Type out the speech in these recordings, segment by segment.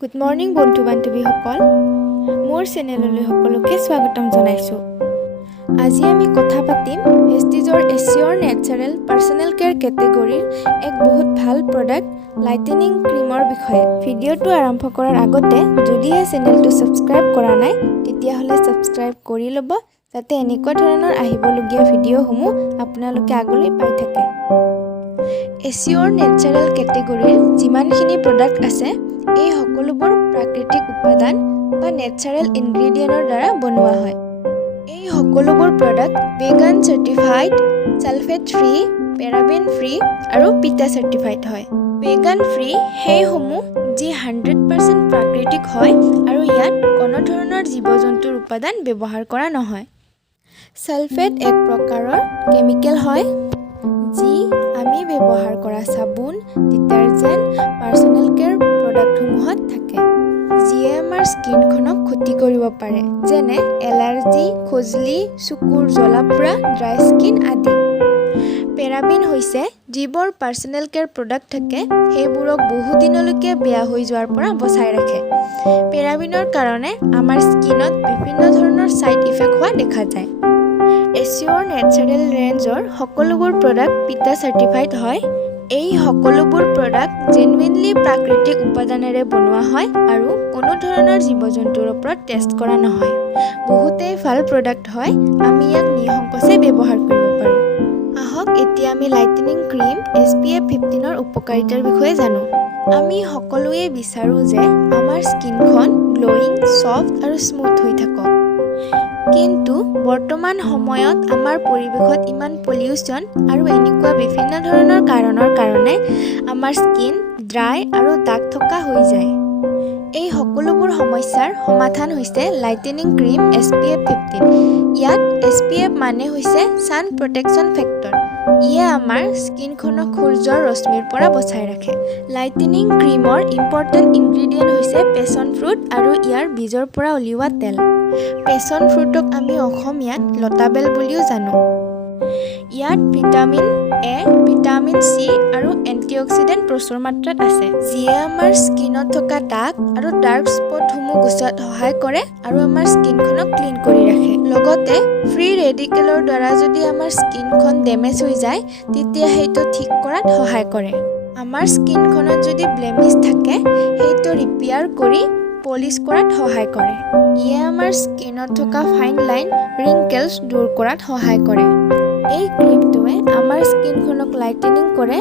Good morning বন্ধু বান্ধৱীসকল, মোৰ চেনেললৈ সকলোকে স্বাগতম জনাইছোঁ। আজি আমি কথা পাতিম ভেষ্টিজৰ এচিয়ৰ নেচাৰেল পাৰ্চনেল কেয়াৰ কেটেগৰীৰ এক বহুত ভাল প্ৰডাক্ট লাইটেনিং ক্ৰীমৰ বিষয়ে। ভিডিঅ'টো আৰম্ভ কৰাৰ আগতে যদিহে চেনেলটো ছাবস্ক্ৰাইব কৰা নাই তেতিয়াহ'লে ছাবস্ক্ৰাইব কৰি ল'ব, যাতে এনেকুৱা ধৰণৰ আহিবলগীয়া ভিডিঅ'সমূহ আপোনালোকে আগলৈ পাই থাকে। এচিয়ৰ নেচাৰেল কেটেগৰীৰ যিমানখিনি প্ৰডাক্ট আছে এই সকলোবোৰ প্ৰাকৃতিক উপাদান বা নেচাৰেল ইনগ্ৰেডিয়েণ্টৰ দ্বাৰা বনোৱা হয়। এই সকলোবোৰ product vegan certified, sulphate free, paraben free আৰু পিটা চাৰ্টিফাইড হয়। ভেগান ফ্ৰী সেইসমূহ যি 100% প্ৰাকৃতিক হয় আৰু ইয়াত কোনো ধৰণৰ জীৱ জন্তুৰ উপাদান ব্যৱহাৰ কৰা নহয়। ছালফেট এক প্ৰকাৰৰ কেমিকেল হয় যি আমি ব্যৱহাৰ কৰা চাবোন, ডিটাৰজেণ্ট, পাৰ্চনেল কেয়াৰ প্ৰডাক্টসমূহত থাকে, যিয়ে আমাৰ স্কিনখনক ক্ষতি কৰিব পাৰে, যেনে এলাৰ্জি, খজুলি, চকুৰ জ্বলা-পোৰা, ড্ৰাই স্কিন আদি। পেৰাবিন হৈছে যিবোৰ পাৰ্চনেল কেয়াৰ প্ৰডাক্ট থাকে সেইবোৰক বহুদিনলৈকে বেয়া হৈ যোৱাৰ পৰা বচাই ৰাখে। পেৰাবিনৰ কাৰণে আমাৰ স্কিনত বিভিন্ন ধৰণৰ ছাইড ইফেক্ট হোৱা দেখা যায়। এচিয়ৰ নেচাৰেল ৰেঞ্জৰ সকলোবোৰ প্ৰডাক্ট পিটা চাৰ্টিফাইড হয়। এই সকলোবোৰ প্ৰডাক্ট জেনুইনলি প্ৰাকৃতিক উপাদানেৰে বনোৱা হয় আৰু কোনো ধৰণৰ জীৱ জন্তুৰ ওপৰত টেষ্ট কৰা নহয়। বহুতেই ভাল প্ৰডাক্ট হয়, আমি ইয়াক নিসংকোচে ব্যৱহাৰ কৰিব পাৰোঁ। আহক এতিয়া আমি লাইটেনিং ক্ৰীম SPF 15ৰ উপকাৰিতাৰ বিষয়ে জানো। আমি সকলোৱে বিচাৰোঁ যে আমাৰ স্কিনখন গ্ল'য়িং, ছফ্ট আৰু স্মুথ হৈ থাকক। কিন্তু বৰ্তমান সময়ত আমাৰ পৰিৱেশত ইমান পলিউশ্যন আৰু এনেকুৱা বিভিন্ন ধৰণৰ কাৰণৰ কাৰণে আমাৰ স্কিন ড্ৰাই আৰু দাগ থকা হৈ যায়। এই সকলোবোৰ সমস্যাৰ সমাধান হৈছে লাইটেনিং ক্ৰীম SPF 15। ইয়াত SPF মানে হৈছে ছান প্ৰটেকশ্যন ফেক্টৰ। ইয়ে আমাৰ স্কিনখনক সূৰ্যৰ ৰশ্মিৰ পৰা বচাই ৰাখে। লাইটেনিং ক্ৰীমৰ ইম্পৰ্টেণ্ট ইনগ্ৰেডিয়েণ্ট হৈছে পেছন ফ্ৰুট আৰু ইয়াৰ বীজৰ পৰা উলিওৱা তেল। পেছন ফ্ৰুটক আমি অসমীয়াত লতাবেল বুলিও জানো। ইয়াত ভিটামিন A, ভিটামিন C আৰু এণ্টিঅক্সিডেণ্ট প্ৰচুৰ মাত্ৰাত আছে, যিয়ে আমাৰ স্কিনত থকা দাগ আৰু ডাৰ্ক স্পটসমূহ গুচোৱাত সহায় কৰে আৰু আমাৰ স্কিনখনক ক্লিন কৰি ৰাখে। লগতে ফ্ৰী ৰেডিকেলৰ দ্বাৰা যদি আমাৰ স্কিনখন ডেমেজ হৈ যায় তেতিয়া সেইটো ঠিক কৰাত সহায় কৰে। আমাৰ স্কিনখনত যদি ব্লেমিছ থাকে সেইটো ৰিপেয়াৰ কৰি পলিচ কৰাত সহায় কৰে। ইয়ে আমাৰ স্কিনত থকা ফাইন লাইন, ৰিংকেলছ দূৰ কৰাত সহায় কৰে। এই ক্ৰীমটোৱে আমাৰ স্কিনখনক লাইটেনিং কৰে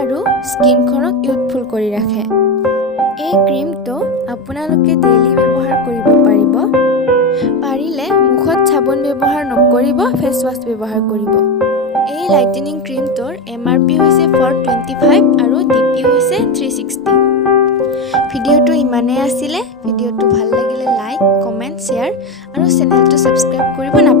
আৰু স্কিনখনক ইউথফুল কৰি ৰাখে। এই ক্ৰীমটো আপোনালোকে ডেইলি ব্যৱহাৰ কৰিব পাৰিব। পাৰিলে মুখত চাবোন ব্যৱহাৰ নকৰিব, ফেচ ৱাছ ব্যৱহাৰ কৰিব। এই লাইটেনিং ক্ৰীমটোৰ MRP হৈছে 425 আৰু DP হৈছে 360। ভিডিঅ'টো ইমানেই আছিলে। ভিডিঅ'টো ভাল লাগিলে লাইক, কমেণ্ট, শ্বেয়াৰ আৰু চেনেলটো ছাবস্ক্ৰাইব কৰিব নাপাহৰিব।